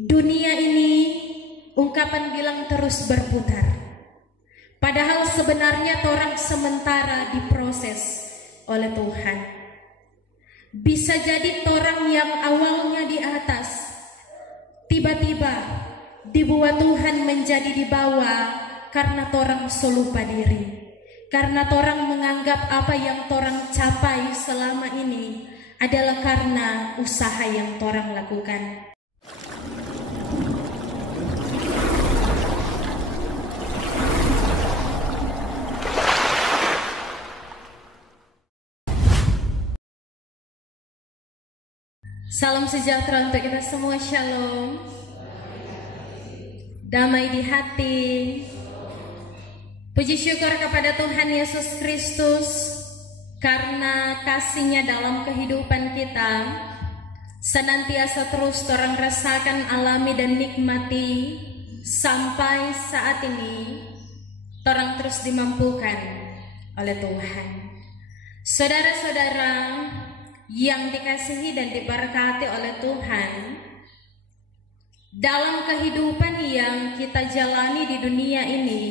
Dunia ini, ungkapan bilang terus berputar. Padahal sebenarnya orang sementara diproses oleh Tuhan. Bisa jadi orang yang awalnya di atas, tiba-tiba dibuat Tuhan menjadi di bawah karena orang selupa diri. Karena orang menganggap apa yang orang capai selama ini adalah karena usaha yang orang lakukan. Salam sejahtera untuk kita semua, shalom. Damai di hati. Puji syukur kepada Tuhan Yesus Kristus karena kasih-Nya dalam kehidupan kita senantiasa terus orang rasakan, alami dan nikmati sampai saat ini orang terus dimampukan oleh Tuhan. Saudara-saudara yang dikasihi dan diberkati oleh Tuhan, dalam kehidupan yang kita jalani di dunia ini,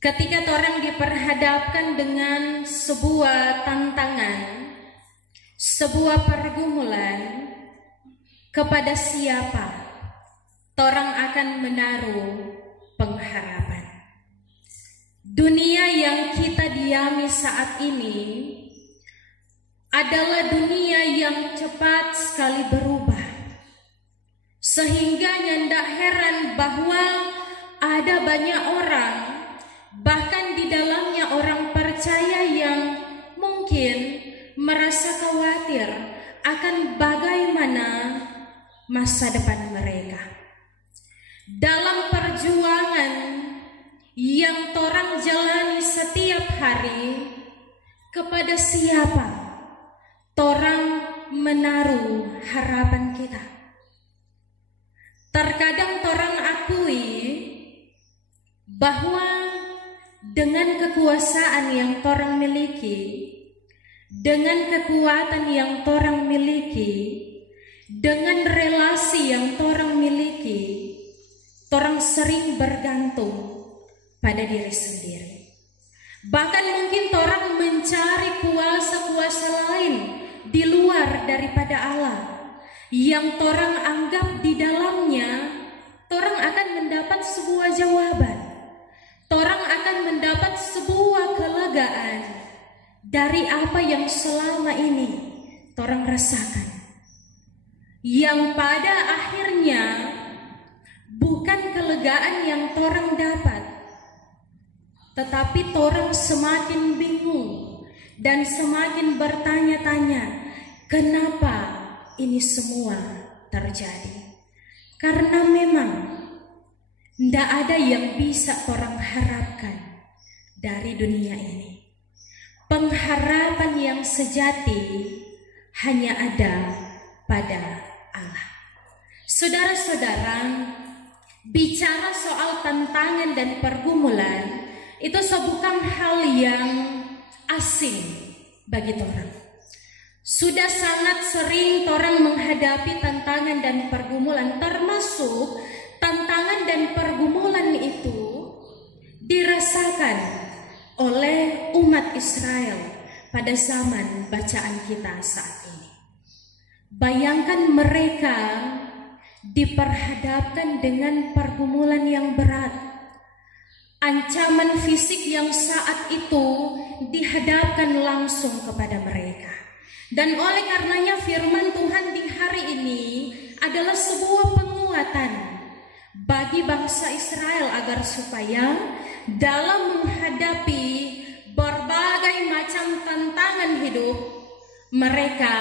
ketika orang diperhadapkan dengan sebuah tantangan, sebuah pergumulan, kepada siapa orang akan menaruh pengharapan? Dunia yang kita diami saat ini adalah dunia yang cepat sekali berubah, sehingga ndak heran bahwa ada banyak orang, bahkan di dalamnya orang percaya yang mungkin merasa khawatir akan bagaimana masa depan mereka. Dalam perjuangan yang orang jalani setiap hari, kepada siapa orang menaruh harapan kita? Terkadang orang akui bahwa dengan kekuasaan yang orang miliki, dengan kekuatan yang orang miliki, dengan relasi yang orang miliki, orang sering bergantung pada diri sendiri. Bahkan mungkin orang mencari kuasa-kuasa lain di luar daripada Allah, yang orang anggap di dalamnya orang akan mendapat sebuah jawaban, orang akan mendapat sebuah kelegaan dari apa yang selama ini orang rasakan, yang pada akhirnya bukan kelegaan yang orang dapat, tetapi orang semakin bingung dan semakin bertanya-tanya, kenapa ini semua terjadi? Karena memang tidak ada yang bisa orang harapkan dari dunia ini. Pengharapan yang sejati hanya ada pada Allah. Saudara-saudara, bicara soal tantangan dan pergumulan itu bukan hal yang asing bagi orang. Sudah sangat sering orang menghadapi tantangan dan pergumulan, termasuk tantangan dan pergumulan itu dirasakan oleh umat Israel pada zaman bacaan kita saat ini. Bayangkan mereka diperhadapkan dengan pergumulan yang berat, ancaman fisik yang saat itu dihadapkan langsung kepada mereka. Dan oleh karenanya firman Tuhan di hari ini adalah sebuah penguatan bagi bangsa Israel agar supaya dalam menghadapi berbagai macam tantangan hidup, mereka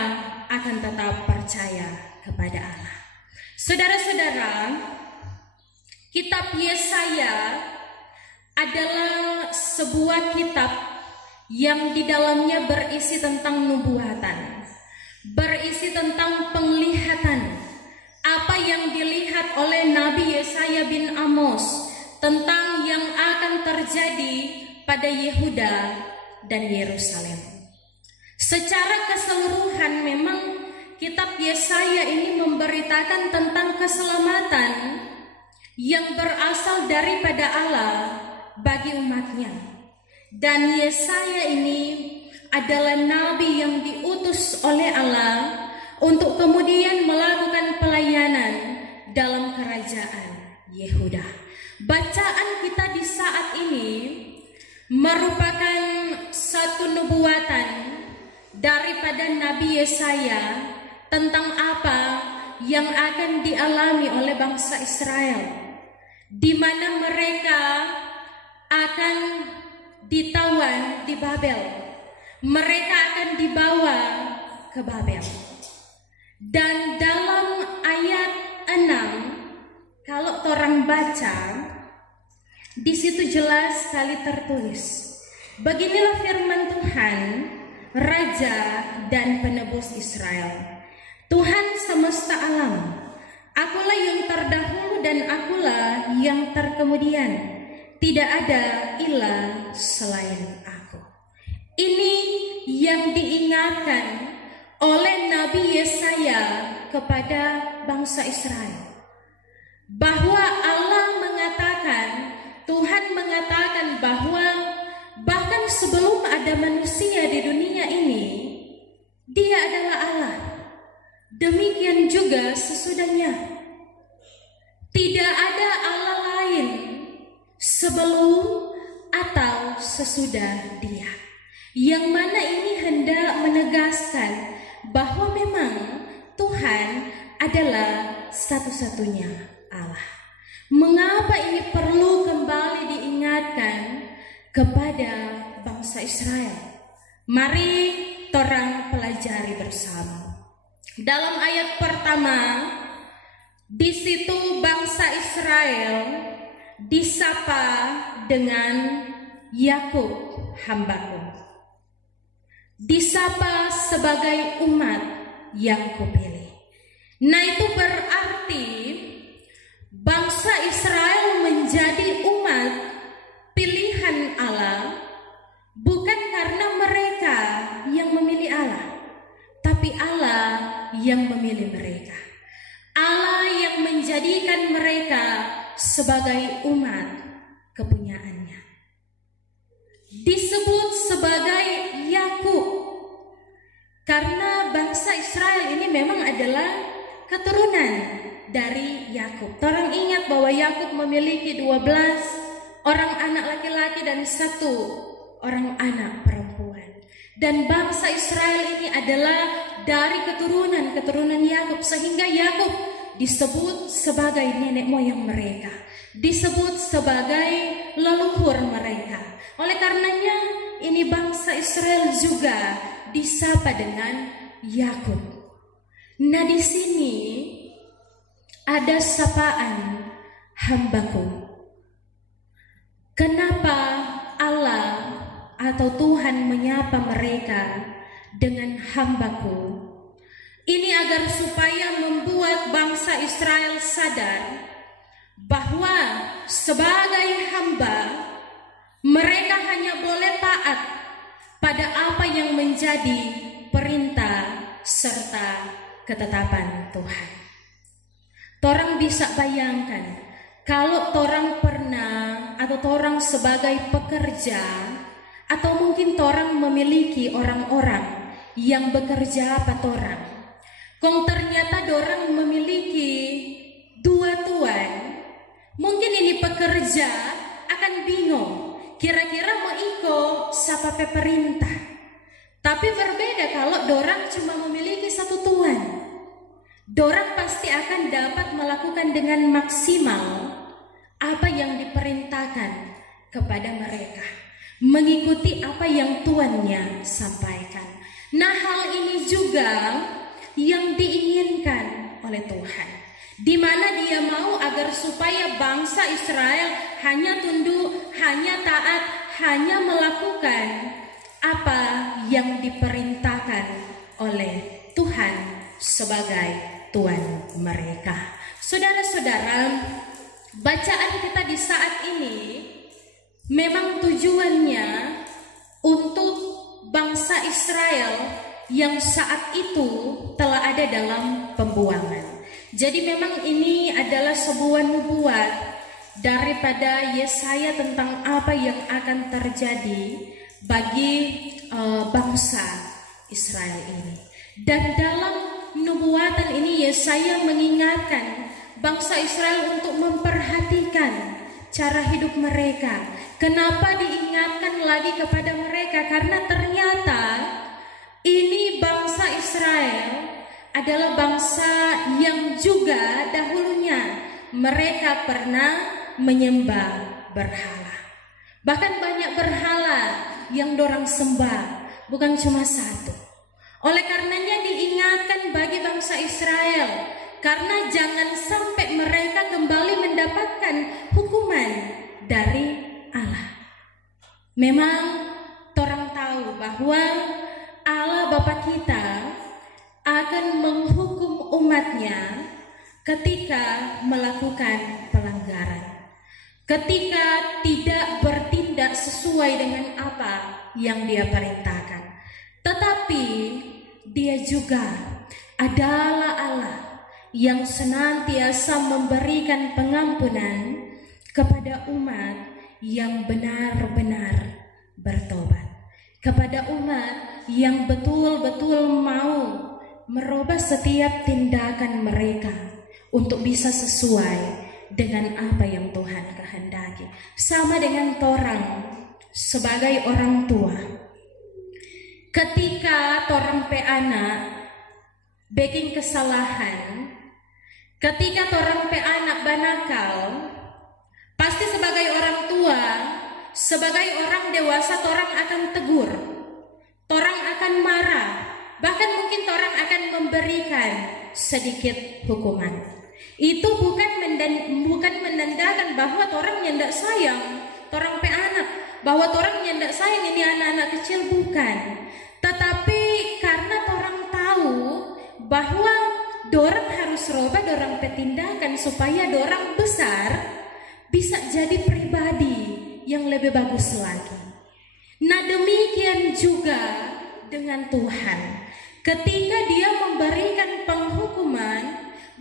akan tetap percaya kepada Allah. Saudara-saudara, kitab Yesaya adalah sebuah kitab yang di dalamnya berisi tentang nubuatan, berisi tentang penglihatan, apa yang dilihat oleh Nabi Yesaya bin Amos tentang yang akan terjadi pada Yehuda dan Yerusalem. Secara keseluruhan memang kitab Yesaya ini memberitakan tentang keselamatan yang berasal daripada Allah bagi umatnya. Dan Yesaya ini adalah nabi yang diutus oleh Allah untuk kemudian melakukan pelayanan dalam kerajaan Yehuda. Bacaan kita di saat ini merupakan satu nubuatan daripada Nabi Yesaya tentang apa yang akan dialami oleh bangsa Israel, di mana mereka akan ditawan di Babel. Mereka akan dibawa ke Babel. Dan dalam ayat 6, kalau orang baca, di situ jelas sekali tertulis, beginilah firman Tuhan, Raja dan Penebus Israel, Tuhan semesta alam, akulah yang terdahulu dan akulah yang terkemudian, tidak ada ilah selain aku. Ini yang diingatkan oleh Nabi Yesaya kepada bangsa Israel, bahwa Allah mengatakan, Tuhan mengatakan bahwa bahkan sebelum ada manusia di dunia ini, Dia adalah Allah. Demikian juga sesudahnya. Tidak ada Allah lain sebelum atau sesudah Dia. Yang mana ini hendak menegaskan bahwa memang Tuhan adalah satu-satunya Allah. Mengapa ini perlu kembali diingatkan kepada bangsa Israel? Mari torang pelajari bersama. Dalam ayat pertama, di situ bangsa Israel disapa dengan Yakub hambaku. Disapa sebagai umat yang kupilih. Nah, itu berarti bangsa Israel menjadi umat pilihan Allah bukan karena mereka yang memilih Allah, tapi Allah yang memilih mereka. Allah yang menjadikan mereka sebagai umat kepunyaannya. Disebut sebagai Yakub karena bangsa Israel ini memang adalah keturunan dari Yakub. Orang ingat bahwa Yakub memiliki 12 orang anak laki-laki dan 1 orang anak perempuan. Dan bangsa Israel ini adalah dari keturunan Yakub, sehingga Yakub disebut sebagai nenek moyang mereka, disebut sebagai leluhur mereka. Oleh karenanya ini bangsa Israel juga disapa dengan Yakub. Nah, di sini ada sapaan hambaku. Kenapa Allah atau Tuhan menyapa mereka dengan hambaku? Ini agar supaya membuat bangsa Israel sadar bahwa sebagai hamba mereka hanya boleh taat pada apa yang menjadi perintah serta ketetapan Tuhan. Torang bisa bayangkan kalau torang pernah atau torang sebagai pekerja atau mungkin torang memiliki orang-orang yang bekerja apa torang. Kong ternyata dorang memiliki 2 tuan. Mungkin ini pekerja akan bingung, kira-kira mau ikut siapa perintah. Tapi berbeda kalau dorang cuma memiliki 1 tuan. Dorang pasti akan dapat melakukan dengan maksimal apa yang diperintahkan kepada mereka, mengikuti apa yang tuannya sampaikan. Nah, hal ini juga yang diinginkan oleh Tuhan, di mana Dia mau agar supaya bangsa Israel hanya tunduk, hanya taat, hanya melakukan apa yang diperintahkan oleh Tuhan sebagai Tuhan mereka. Saudara-saudara, bacaan kita di saat ini memang tujuannya untuk bangsa Israel yang saat itu telah ada dalam pembuangan. Jadi memang ini adalah sebuah nubuat daripada Yesaya tentang apa yang akan terjadi bagi bangsa Israel ini. Dan dalam nubuatan ini Yesaya mengingatkan bangsa Israel untuk memperhatikan cara hidup mereka. Kenapa diingatkan lagi kepada mereka? Karena ternyata ini bangsa Israel adalah bangsa yang juga dahulunya mereka pernah menyembah berhala. Bahkan banyak berhala yang dorang sembah, bukan cuma satu. Oleh karenanya diingatkan bagi bangsa Israel, karena jangan sampai mereka kembali mendapatkan hukuman dari Allah. Memang orang tahu bahwa Allah Bapa kita akan menghukum umatnya ketika melakukan pelanggaran, ketika tidak bertindak sesuai dengan apa yang Dia perintahkan. Tetapi Dia juga adalah Allah yang senantiasa memberikan pengampunan kepada umat yang benar-benar bertobat, kepada umat yang betul-betul mau merubah setiap tindakan mereka untuk bisa sesuai dengan apa yang Tuhan kehendaki. Sama dengan torang sebagai orang tua, ketika torang pe anak bikin kesalahan, ketika torang pe anak banakal, pasti sebagai orang tua, sebagai orang dewasa, torang akan tegur, torang akan marah, bahkan mungkin torang akan memberikan sedikit hukuman. Itu bukan menandakan bahwa torang nyendak sayang torang pe anak, bahwa torang nyendak sayang ini anak-anak kecil, bukan. Tetapi karena torang tahu bahwa dorang harus robah dorang pe tindakan supaya dorang besar bisa jadi pribadi yang lebih bagus lagi. Nah, demikian juga dengan Tuhan. Ketika Dia memberikan penghukuman,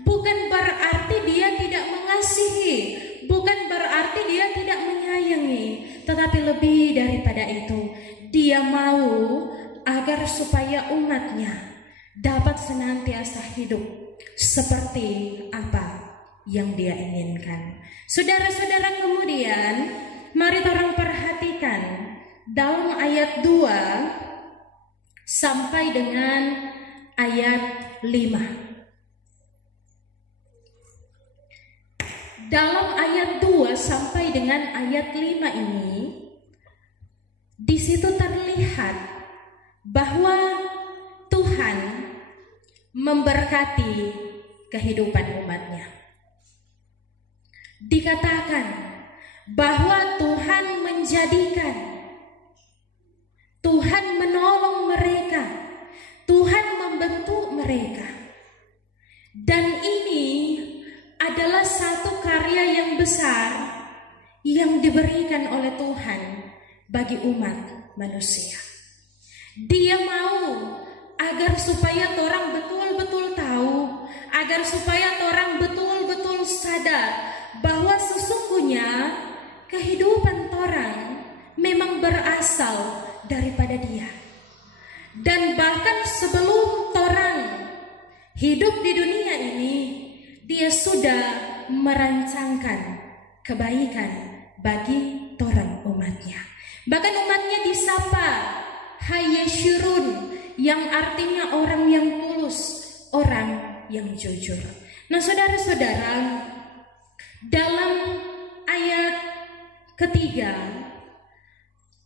bukan berarti Dia tidak mengasihi, bukan berarti Dia tidak menyayangi, tetapi lebih daripada itu, Dia mau agar supaya umatnya dapat senantiasa hidup seperti apa yang Dia inginkan. Saudara-saudara, kemudian mari orang perhatikan dalam ayat 2 sampai dengan ayat 5. Dalam ayat 2 sampai dengan ayat 5 ini, di situ terlihat bahwa Tuhan memberkati kehidupan umatnya. Dikatakan bahwa Tuhan menjadikan, Tuhan menolong mereka, Tuhan membentuk mereka. Dan ini adalah satu karya yang besar yang diberikan oleh Tuhan bagi umat manusia. Dia mau agar supaya orang betul-betul tahu, agar supaya orang betul-betul sadar bahwa sesungguhnya kehidupan orang memang berasal daripada Dia. Dan bahkan sebelum orang hidup di dunia ini, Dia sudah merancangkan kebaikan bagi orang umatnya. Bahkan umatnya disapa Hayeshurun, yang artinya orang yang tulus, orang yang jujur. Nah, saudara-saudara, dalam ayat ketiga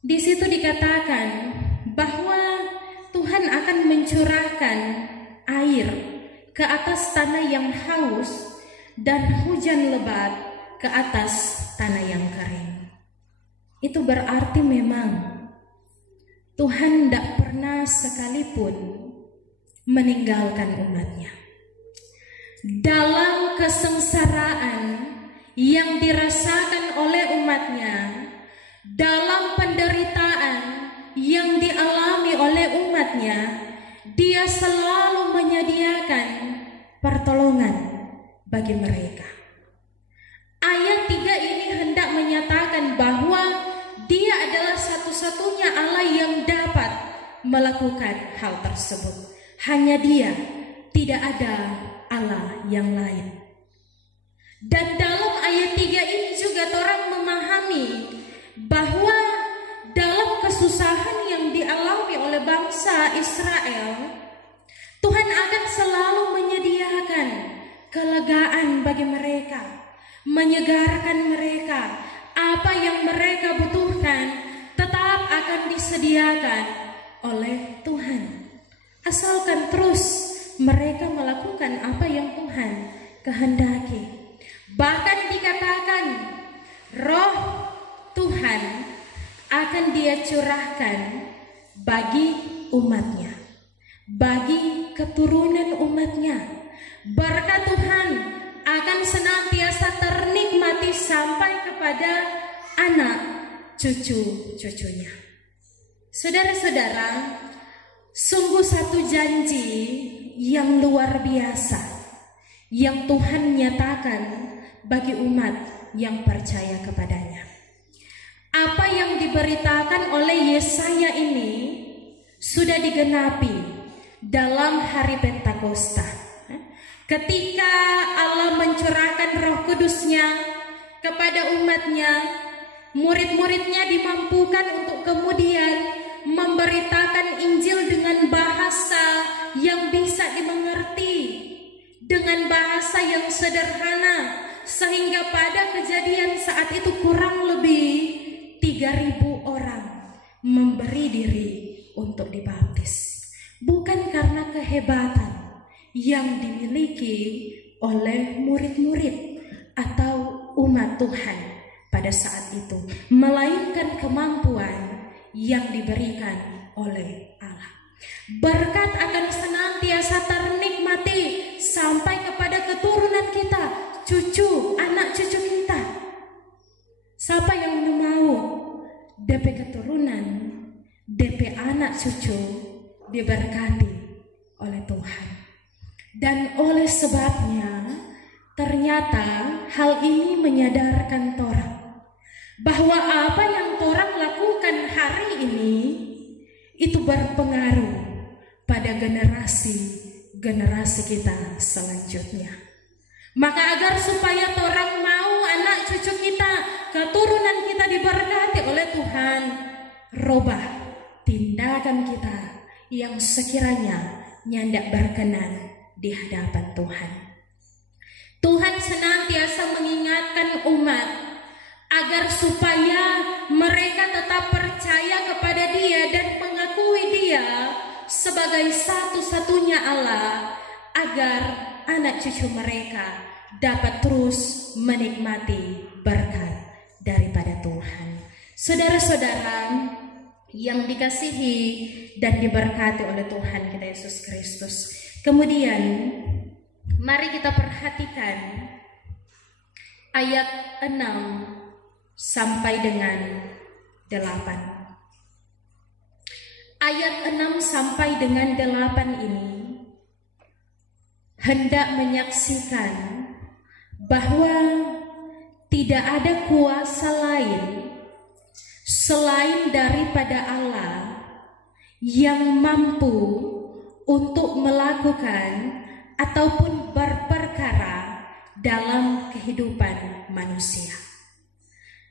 di situ dikatakan bahwa Tuhan akan mencurahkan air ke atas tanah yang haus dan hujan lebat ke atas tanah yang kering. Itu berarti memang Tuhan tidak pernah sekalipun meninggalkan umatnya. Dalam kesengsaraan yang dirasakan oleh umatnya, dalam penderitaan yang dialami oleh umatnya, Dia selalu menyediakan pertolongan bagi mereka. Ayat 3 ini hendak menyatakan bahwa Dia adalah satu-satunya Allah yang dapat melakukan hal tersebut. Hanya Dia, tidak ada Allah yang lain. Dan dalam ayat 3 ini juga orang memahami bahwa dalam kesusahan yang dialami oleh bangsa Israel, Tuhan akan selalu menyediakan kelegaan bagi mereka, menyegarkan mereka. Apa yang mereka butuhkan tetap akan disediakan oleh Tuhan, asalkan terus mereka melakukan apa yang Tuhan kehendaki. Bahkan dikatakan Roh Tuhan akan Dia curahkan bagi umatnya, bagi keturunan umatnya. Berkat Tuhan akan senantiasa ternikmati sampai kepada anak cucu-cucunya. Saudara-saudara, sungguh satu janji yang luar biasa yang Tuhan nyatakan bagi umat yang percaya kepadanya. Apa yang diberitakan oleh Yesaya ini sudah digenapi dalam hari Pentakosta. Ketika Allah mencurahkan Roh Kudus-Nya kepada umatnya, murid-muridnya dimampukan untuk kemudian memberitakan Injil dengan bahasa yang bisa dimengerti, dengan bahasa yang sederhana, sehingga pada kejadian saat itu kurang lebih 3.000 orang memberi diri untuk dibaptis. Bukan karena kehebatan yang dimiliki oleh murid-murid atau umat Tuhan pada saat itu, melainkan kemampuan yang diberikan oleh Allah. Berkat akan senantiasa ternikmati sampai kepada keturunan kita, cucu, anak cucu kita. Siapa yang mau DP keturunan, DP anak cucu diberkati oleh Tuhan. Dan oleh sebabnya ternyata hal ini menyadarkan torang bahwa apa yang torang lakukan hari ini itu berpengaruh pada generasi kita selanjutnya. Maka agar supaya torang mau anak cucu kita, keturunan kita diberkati oleh Tuhan, robah tindakan kita yang sekiranya nyandak berkenan di hadapan Tuhan. Tuhan senantiasa mengingatkan umat agar supaya mereka tetap percaya kepada Dia dan mengakui Dia sebagai satu-satunya Allah, agar anak cucu mereka dapat terus menikmati berkat daripada Tuhan. Saudara-saudara yang dikasihi dan diberkati oleh Tuhan kita Yesus Kristus, kemudian mari kita perhatikan ayat 6 sampai dengan 8. Ayat 6 sampai dengan 8 ini hendak menyaksikan bahwa tidak ada kuasa lain selain daripada Allah yang mampu untuk melakukan ataupun berperkara dalam kehidupan manusia.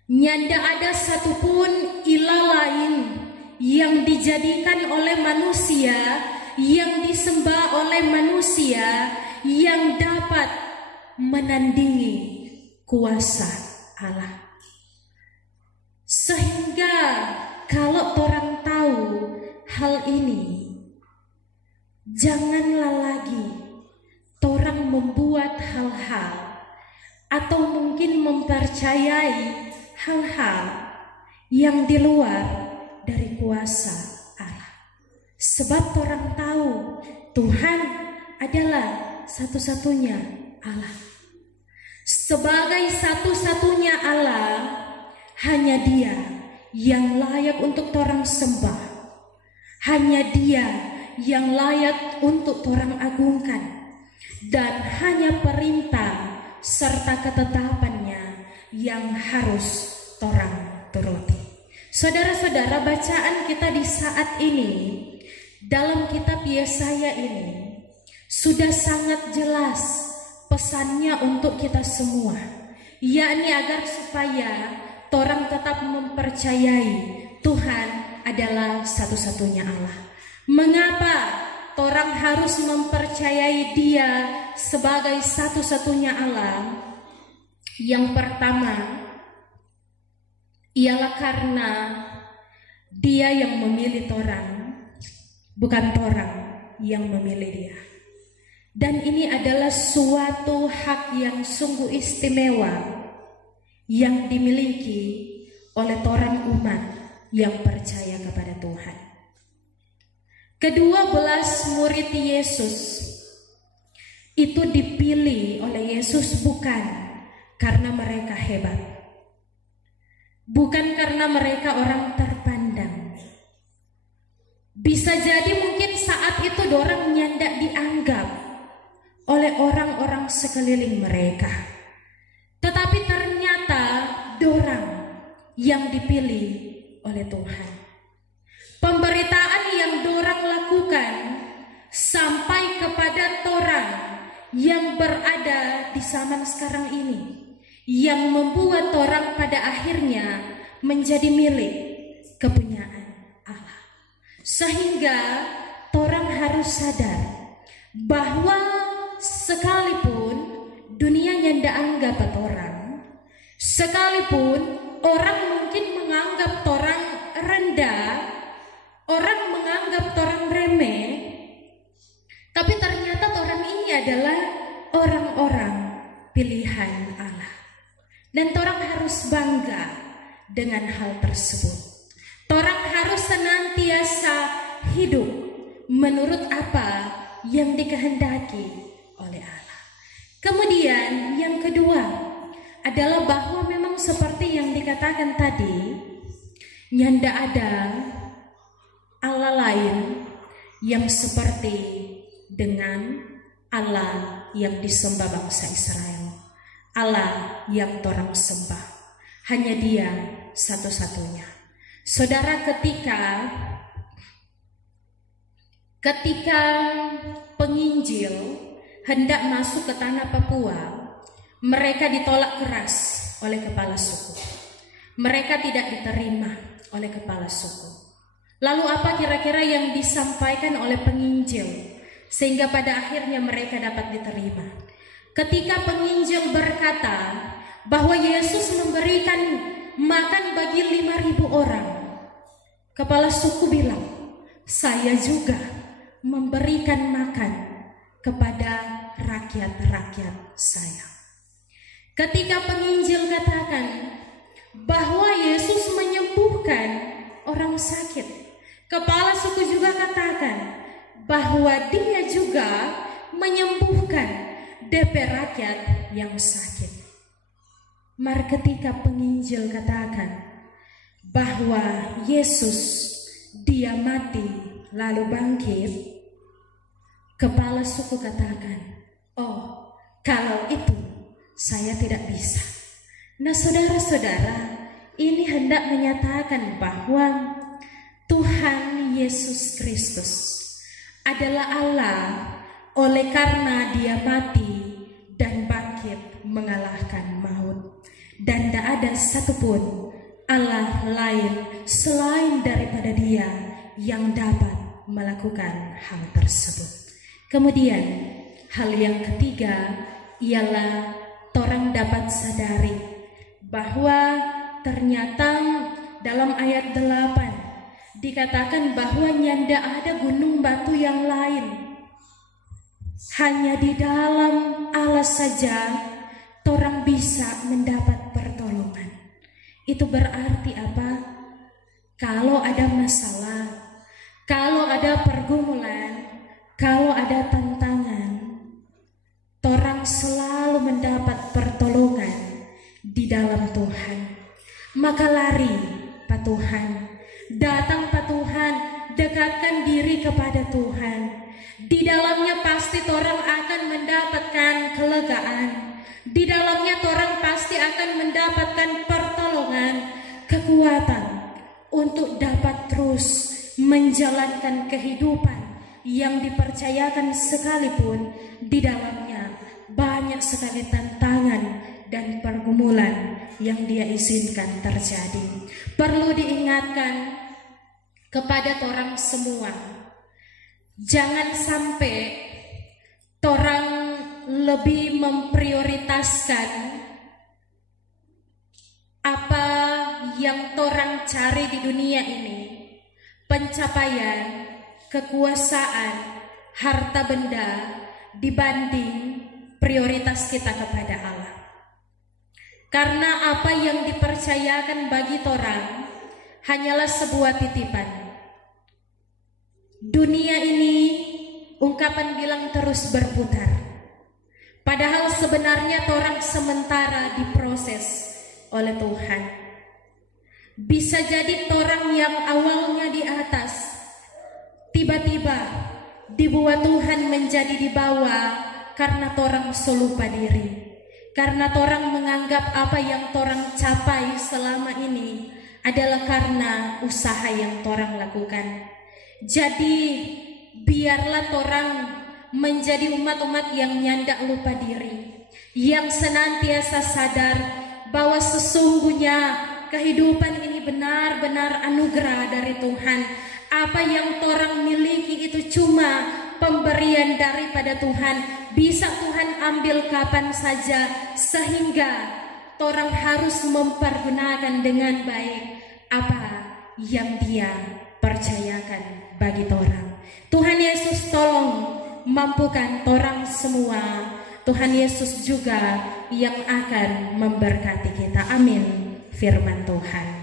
Nyanda ada satupun ilah lain yang dijadikan oleh manusia, yang disembah oleh manusia, yang dapat menandingi kuasa Allah. Sehingga kalau orang tahu hal ini, janganlah lagi orang membuat hal-hal atau mungkin mempercayai hal-hal yang di luar dari kuasa Allah. Sebab orang tahu Tuhan adalah satu-satunya Allah. Sebagai satu-satunya Allah, hanya Dia yang layak untuk orang sembah. Hanya Dia yang layak untuk orang agungkan. Dan hanya perintah serta ketetapannya yang harus torang turuti. Saudara-saudara, bacaan kita di saat ini dalam kitab Yesaya ini sudah sangat jelas pesannya untuk kita semua, yakni agar supaya torang tetap mempercayai Tuhan adalah satu-satunya Allah. Mengapa torang harus mempercayai Dia sebagai satu-satunya Allah? Yang pertama ialah karena Dia yang memilih torang, bukan torang yang memilih Dia. Dan ini adalah suatu hak yang sungguh istimewa yang dimiliki oleh torang umat yang percaya kepada Tuhan. Kedua belas murid Yesus itu dipilih oleh Yesus bukan karena mereka hebat, bukan karena mereka orang terpandang. Bisa jadi mungkin saat itu dorang nyandak dianggap oleh orang-orang sekeliling mereka, tetapi ternyata dorang yang dipilih oleh Tuhan. Pemberitaan yang dorang lakukan sampai kepada torang yang berada di zaman sekarang ini, yang membuat torang pada akhirnya menjadi milik kepunyaan Allah. Sehingga torang harus sadar bahwa sekalipun dunia nyanda anggap torang, sekalipun orang mungkin menganggap torang rendah, orang menganggap torang remeh, tapi ternyata torang ini adalah orang-orang pilihan Allah. Dan torang harus bangga dengan hal tersebut. Torang harus senantiasa hidup menurut apa yang dikehendaki oleh Allah. Kemudian yang kedua adalah bahwa memang seperti yang dikatakan tadi, nyanda ada Allah lain yang seperti dengan Allah yang disembah bangsa Israel, Allah yang torang sembah. Hanya Dia satu-satunya. Saudara, ketika penginjil hendak masuk ke tanah Papua, mereka ditolak keras oleh kepala suku. Mereka tidak diterima oleh kepala suku. Lalu apa kira-kira yang disampaikan oleh penginjil sehingga pada akhirnya mereka dapat diterima? Ketika penginjil berkata bahwa Yesus memberikan makan bagi 5.000 orang, kepala suku bilang, saya juga memberikan makan kepada rakyat-rakyat saya. Ketika penginjil katakan bahwa Yesus menyembuhkan orang sakit, kepala suku juga katakan bahwa Dia juga menyembuhkan DP rakyat yang sakit. Mari ketika penginjil katakan bahwa Yesus Dia mati lalu bangkit, kepala suku katakan, oh, kalau itu saya tidak bisa. Nah, saudara-saudara, ini hendak menyatakan bahwa Tuhan Yesus Kristus adalah Allah oleh karena Dia mati dan bangkit mengalahkan maut. Dan tidak ada satupun Allah lain selain daripada Dia yang dapat melakukan hal tersebut. Kemudian hal yang ketiga ialah torang dapat sadari bahwa ternyata dalam ayat 8 dikatakan bahwa nyanda ada gunung batu yang lain. Hanya di dalam Allah saja torang bisa mendapat pertolongan. Itu berarti apa? Kalau ada masalah, kalau ada pergumulan, kalau ada tantangan, torang selalu mendapat pertolongan di dalam Tuhan. Maka lari Pak Tuhan, datang Pak Tuhan, dekatkan diri kepada Tuhan. Di dalamnya pasti torang akan mendapatkan kelegaan. Di dalamnya orang pasti akan mendapatkan pertolongan, kekuatan untuk dapat terus menjalankan kehidupan yang dipercayakan, sekalipun di dalamnya banyak sekali tantangan dan pergumulan yang Dia izinkan terjadi. Perlu diingatkan kepada orang semua, jangan sampai orang lebih memprioritaskan apa yang orang cari di dunia ini, pencapaian, kekuasaan, harta benda, dibanding prioritas kita kepada Allah. Karena apa yang dipercayakan bagi orang hanyalah sebuah titipan. Dunia ini, ungkapan bilang, terus berputar. Padahal sebenarnya orang sementara diproses oleh Tuhan. Bisa jadi orang yang awalnya di atas, tiba-tiba dibuat Tuhan menjadi di bawah karena orang selupa diri. Karena orang menganggap apa yang orang capai selama ini adalah karena usaha yang orang lakukan. Jadi biarlah orang menjadi umat-umat yang nyandak lupa diri, yang senantiasa sadar bahwa sesungguhnya kehidupan ini benar-benar anugerah dari Tuhan. Apa yang orang miliki itu cuma pemberian daripada Tuhan. Bisa Tuhan ambil kapan saja, sehingga orang harus mempergunakan dengan baik apa yang Dia percayakan bagi orang. Tuhan Yesus tolong mampukan orang semua. Tuhan Yesus juga yang akan memberkati kita. Amin. Firman Tuhan.